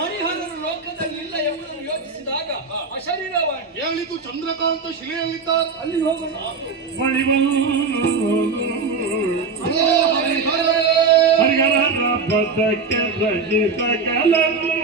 ಹರಿಹರರು ಲೋಕದಲ್ಲಿ ಇಲ್ಲ ಎಂಬುದನ್ನು ಯೋಚಿಸಿದಾಗ ಅಶರೀರವಾಣಿ ಹೇಳಿತು ಚಂದ್ರಕಾಂತ ಶಿಲೆಯಲ್ಲಿದ್ದಾರೆ, ಅಲ್ಲಿ ಹೋಗೋಣ. ಪದಕ್ಕೆ ರಚಿತ ಕಲನು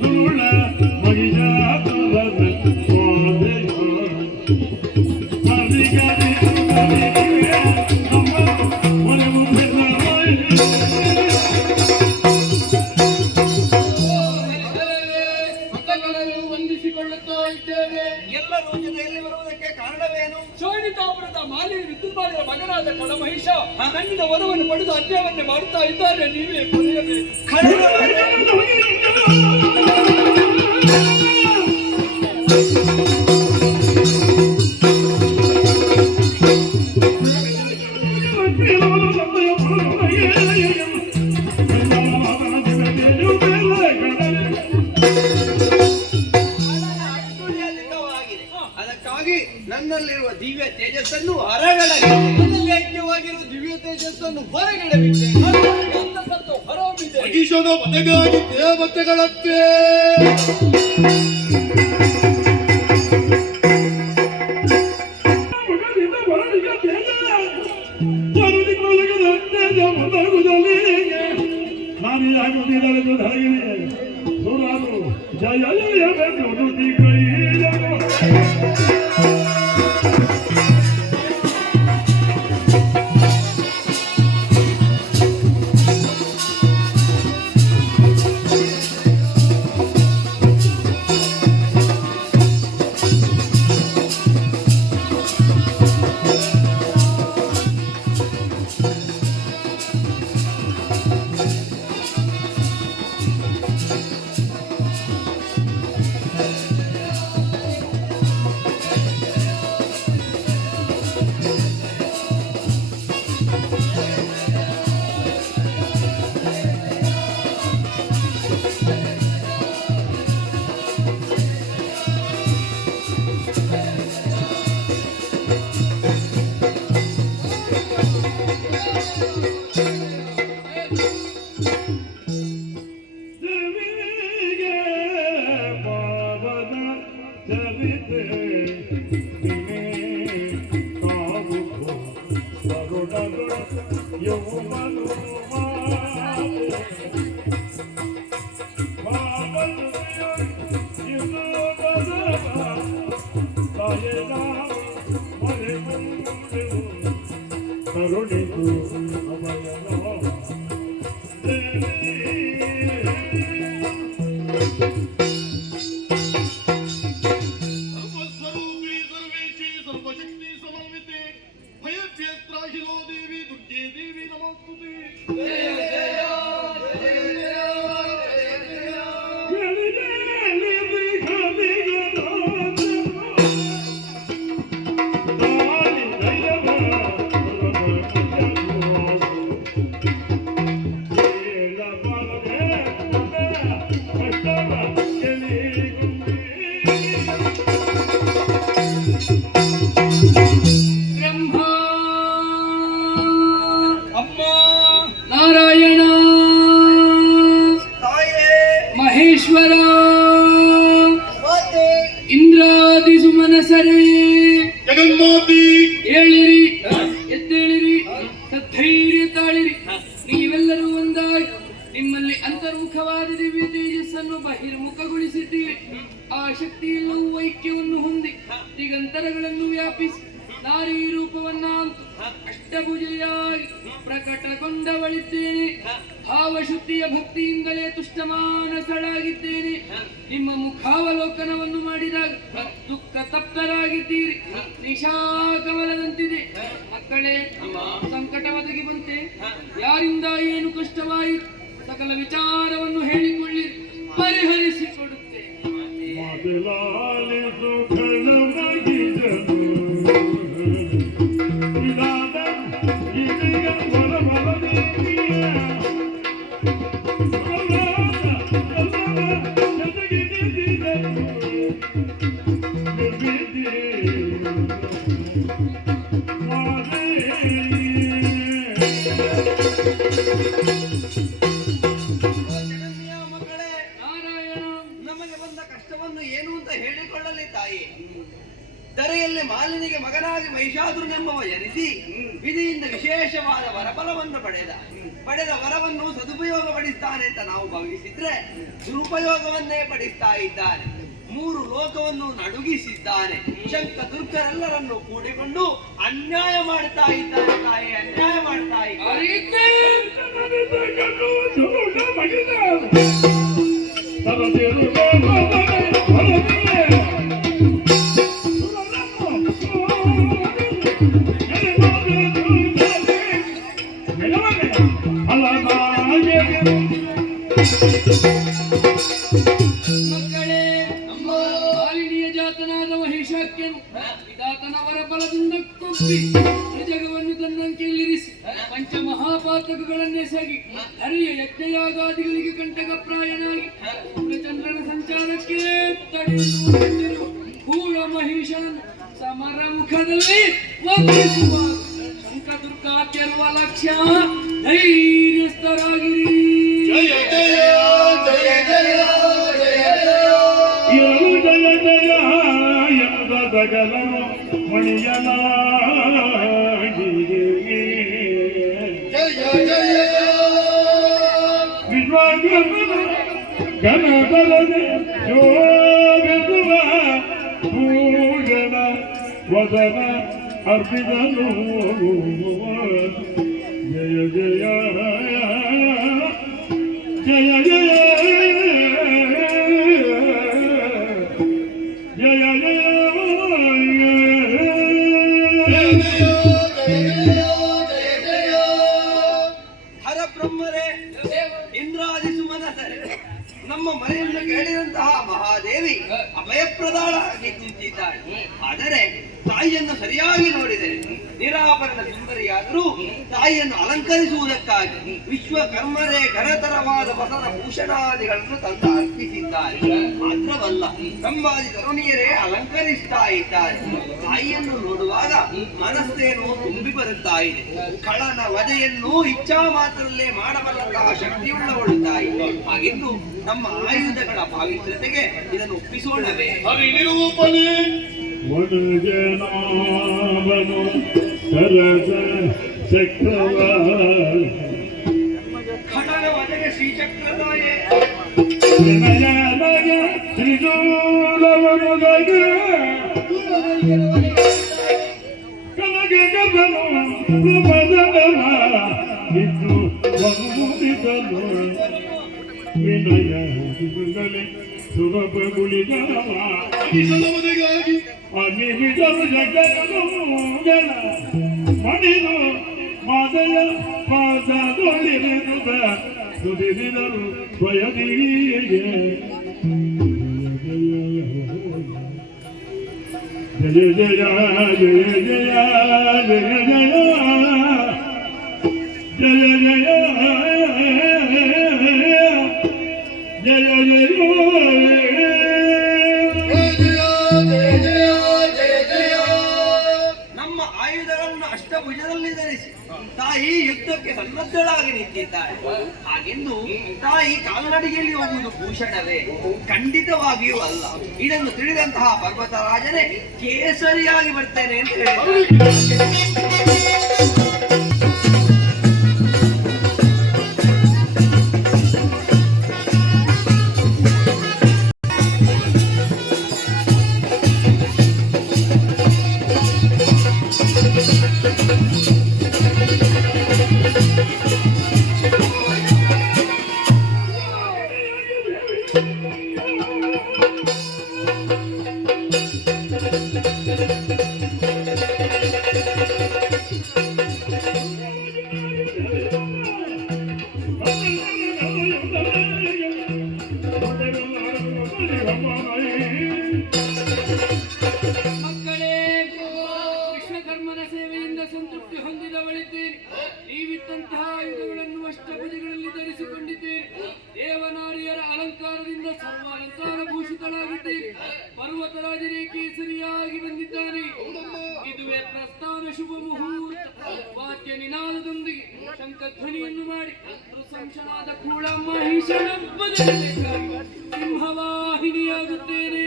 ಧೂಳ ಮಗಿಜಾತರದ ವಂದಿಸಿಕೊಳ್ಳುತ್ತಾ ಇದ್ದೇವೆ. ಎಲ್ಲರೂ ಜೊತೆಯಲ್ಲಿ ಬರುವುದಕ್ಕೆ ಕಾರಣವೇನು? ಶೋಣಿತಾಪುರದ ಮಾಲಿ ವಿದ್ಯುನ್ಮಾಲಿಯ ಮಗನಾದ ಕಳಮಹಿಷ ಕಣ್ಣಿನ ವರವನ್ನು ಪಡೆದು ಅನ್ಯಾಯವನ್ನೇ ಮಾಡುತ್ತಾ ಇದ್ದಾರೆ. ನೀವೇ ಪಡೆಯಬೇಕು. ಅದಕ್ಕಾಗಿ ನನ್ನಲ್ಲಿರುವ ದಿವ್ಯ ತೇಜಸ್ಸನ್ನು ಹೊರಗಡೆ, ನನ್ನಲ್ಲಿ ಐಕ್ಯವಾಗಿರುವ ದಿವ್ಯ ತೇಜಸ್ಸನ್ನು ಹೊರಗಡೆ ಹೊರಹೊಮ್ಮಿದೆ. ಮಹಿಷನ ಬದಗಾಗಿ ದೇವತೆಗಳಂತೆ ಜಯ ಜಯ ಕೈ ಬಹಿರ್ಮುಖಗೊಳಿಸಿದ್ದೀರಿ. ಆ ಶಕ್ತಿಯೆಲ್ಲವೂ ಐಕ್ಯವನ್ನು ಹೊಂದಿ ದಿಗಂತರಗಳನ್ನು ವ್ಯಾಪಿಸಿ ನಾರೀ ರೂಪವನ್ನಂತೂ ಅಷ್ಟಭುಜೆಯಾಗಿ ಪ್ರಕಟಗೊಂಡವಳಿದ್ದೇನೆ. ಭಾವಶುದ್ಧಿಯ ಭಕ್ತಿಯಿಂದಲೇ ತುಷ್ಟಮಾನಸಳಾಗಿದ್ದೇನೆ. ನಿಮ್ಮ ಮುಖಾವಲೋಕನವನ್ನು ಮಾಡಿದಾಗ ದುಃಖ ತಪ್ತರಾಗಿದ್ದೀರಿ. ನಿಶಾಕಮಲದಂತಿದೆ. ಮಕ್ಕಳೇ, ಸಂಕಟ ಒದಗಿ ಬಂತೆ. ಯಾರಿಂದ ಏನು ಕಷ್ಟವಾಯಿತು ಸಕಲ ವಿಚಾರವನ್ನು ಹೇಳಿಕೊಳ್ಳಿ, ಪರಿಹರಿಸಿಕೊಡುತ್ತೆ. Thank you. ಜಗನ್ನಿಯ ಮಕ್ಕಳೇ, ನಾರಾಯಣ. ನಮಗೆ ಬಂದ ಕಷ್ಟವನ್ನು ಏನು ಅಂತ ಹೇಳಿಕೊಳ್ಳಲಿ ತಾಯಿ. ಧರೆಯಲ್ಲಿ ಮಾಲಿನಿಗೆ ಮಗನಾಗಿ ಮಹಿಷಾಸುರನೆಂಬವ ಜನಿಸಿ ವಿಧಿಯಿಂದ ವಿಶೇಷವಾದ ವರಫಲವನ್ನು ಪಡೆದ ವರವನ್ನು ಸದುಪಯೋಗಪಡಿಸ್ತಾನೆ ಅಂತ ನಾವು ಭಾವಿಸಿದ್ರೆ ದುರುಪಯೋಗವನ್ನೇ ಪಡಿಸ್ತಾ ಇದ್ದಾನೆ. 3 ಲೋಕವನ್ನು ನಡುಗಿಸಿದ್ದಾನೆ. ಶಂಕ ದುರ್ಗರೆಲ್ಲರನ್ನು ಕೂಡಿಕೊಂಡು ಅನ್ಯಾಯ ಮಾಡ್ತಾ ಇದ್ದಾನೆ ತಾಯಿ, ಅನ್ಯಾಯ ಮಾಡ್ತಾ ಆ ಇದ್ದಾನೆ. ರೀತಿ ಮಕ್ಕಳೇ, ನಮ್ಮ ಮಾಲಿನಿಯ ಜಾತನಾದ ಮಹಿಷಾಕ್ಯನು ವಿಧಾತನ ವರಫಲದಿಂದ ಕೊಬ್ಬಿ ಜಗವನ್ನು ತನ್ನಂಕೆಯಲ್ಲಿರಿಸಿ ಪಂಚಮಹಾಪಾತಕಗಳನ್ನೆಸಗಿ ಹರಿಯ ಯಜ್ಞಯಾಗಾದಿಗಳಿಗೆ ಕಂಟಕಪ್ರಾಯನಾಗಿ ಚಂದ್ರನ ಸಂಚಾರಕ್ಕೆ ತಡೆಯುವ ಕೂಳ ಮಹಿಷನನ್ನು ಸಮರ ಮುಖದಲ್ಲಿ ವಂದಿಸುವ ಶಂಕದುರ್ಗಾಕ್ಯರುವ ಲಕ್ಷ್ಯ ಧೈರ್ಯಸ್ಥರಾಗಿರಿ. ಜಯ ಜಯ ಜಯ ಜಯ ಜಯ ಜಯ ಜಯ ಜಯ ಎಂದ ಸಕಲನು ಮಣಿಯಲಾಗಿ ಜಯ ಜಯ ವಿಶ್ವಾಗಮನ ಘನಬಲನೆ ಯೋಗದುವ ಪೂಜನ ವದನ ಅರ್ಪಿತನು ಜಯ ಜಯ ಜಯ ಜಯ ಜಯ ಜಯ ಹರಬ್ರಹ್ಮರೇ, ಇಂದ್ರಾದಿ ಸುಮನಸರೇ, ನಮ್ಮ ಮನೆಯನ್ನು ಕೇಳಿದಂತಹ ಮಹಾದೇವಿ ಅಭಯಪ್ರದಾಳಾಗಿ ನಿಂತಿದ್ದಾಳೆ. ಆದರೆ ತಾಯಿಯನ್ನು ಸರಿಯಾಗಿ ನೋಡಿದರೆ ನಿರಾಭರಣ ಸುಂದರಿಯಾದರೂ ತಾಯಿಯನ್ನು ಅಲಂಕರಿಸುವುದಕ್ಕಾಗಿ ವಿಶ್ವಕರ್ಮರೇ ಘನತರವಾದ ವಸನ ಭೂಷಣಾದಿಗಳನ್ನು ತಂದು ಅರ್ಪಿಸಿದ್ದಾರೆ. ಮಾತ್ರವಲ್ಲ, ಸಂವಾದಿ ತರುಣಿಯರೇ ಅಲಂಕರಿಸ್ತಾ ಇದ್ದಾರೆ. ತಾಯಿಯನ್ನು ನೋಡುವಾಗ ಮನಸ್ಸೇನೋ ತುಂಬಿ ಬರುತ್ತಾ ಇದೆ. ಕಳನ ವಧೆಯನ್ನು ಇಚ್ಛಾ ಮಾತ್ರದಲ್ಲೇ ಮಾಡಬಲ್ಲಂತಹ ಶಕ್ತಿಯುಳ್ಳವಳು ತಾಯಿ. ಹಾಗೆಂದು ನಮ್ಮ ಆಯುಧಗಳ ಪಾವಿತ್ರತೆಗೆ ಇದನ್ನು ಒಪ್ಪಿಸೋಣವೇ? ಹರಿನಿರೂಪಣೆ ವನಜನಾಭನು ಸರಸ ಚಕ್ರವ ಖಡನ ವಧೆಗೆ ಶ್ರೀಚಕ್ರದಾಯೇ ವಿನಯನಯ ತ್ರಿಶೂಲವನುಗಗ ಕನಕ ಗಗನು ಪ್ರಮದನ ಇದ್ದು ವಂದಿತನು ವಿನಯ ಗುಂಡಲೆ ಸುಭಪ ಗುಳಿಗವ ಅನಿಸಲವನಿಗಾಗಿ ಅನಿಮಿದರು ಜಗನು ಗಣ ಮಣಿನು ಮಾದಯ ಪಾದದೊಳಿರುತ್ತ ದುಡಿದಿದರು ಸ್ವಯದಿಗೆ ಜಯ ಜಯ ಜಯ ಜಯ ಜಯ ಜಯ ಜಯ ಜಯ ಜಯ ಜಯ ನಮ್ಮ ಆಯುಧಗಳನ್ನು ಅಷ್ಟಭುಜದಲ್ಲಿ ಧರಿಸಿ ತಾಯಿ ಯುದ್ಧಕ್ಕೆ ಸನ್ನದ್ಧಳಾಗಿ ನಿಂತಿದ್ದಾಳೆ. ಹಾಗೆಂದು ತಾಯಿ ಕಾಲ್ನಡಿಗೆಯಲ್ಲಿ ಹೋಗುವುದು ಭೂಷಣವೇ? ಖಂಡಿತವಾಗಿಯೂ ಅಲ್ಲ. ಇದನ್ನು ತಿಳಿದಂತಹ ಪರ್ವತರಾಜನೇ ಕೇಸರಿಯಾಗಿ ಬರ್ತೇನೆ ಅಂತ ಹೇಳಿದ್ದಾರೆ. ಮಕ್ಕಳೇ, ವಿಶ್ವಕರ್ಮನ ಸೇವೆಯಿಂದ ಸಂತೃಪ್ತಿ ಹೊಂದಿದವಳಿದ್ದೀರಿ. ನೀವಿದ್ದಂತಹ ಆಯುಧಗಳನ್ನು ಅಷ್ಟಭುಜಗಳಲ್ಲಿ ಧರಿಸಿಕೊಂಡಿದ್ದೀರಿ. ದೇವನಾರಿಯರ ಅಲಂಕಾರದಿಂದ ಸರ್ವಾಲಂಕಾರ ಭೂಷಿತಳಾಗಿದ್ದೀರಿ. ಪರ್ವತರಾಜನೇ ಶಂಖಧ್ವನಿಯನ್ನು ಮಾಡಿ ಸಂಶನಾದ ಕೂಡ ಮಹಿಷನೊಬ್ಬದಲ್ಲಿ ಸಿಂಹವಾಹಿನಿಯಾಗುತ್ತೇನೆ.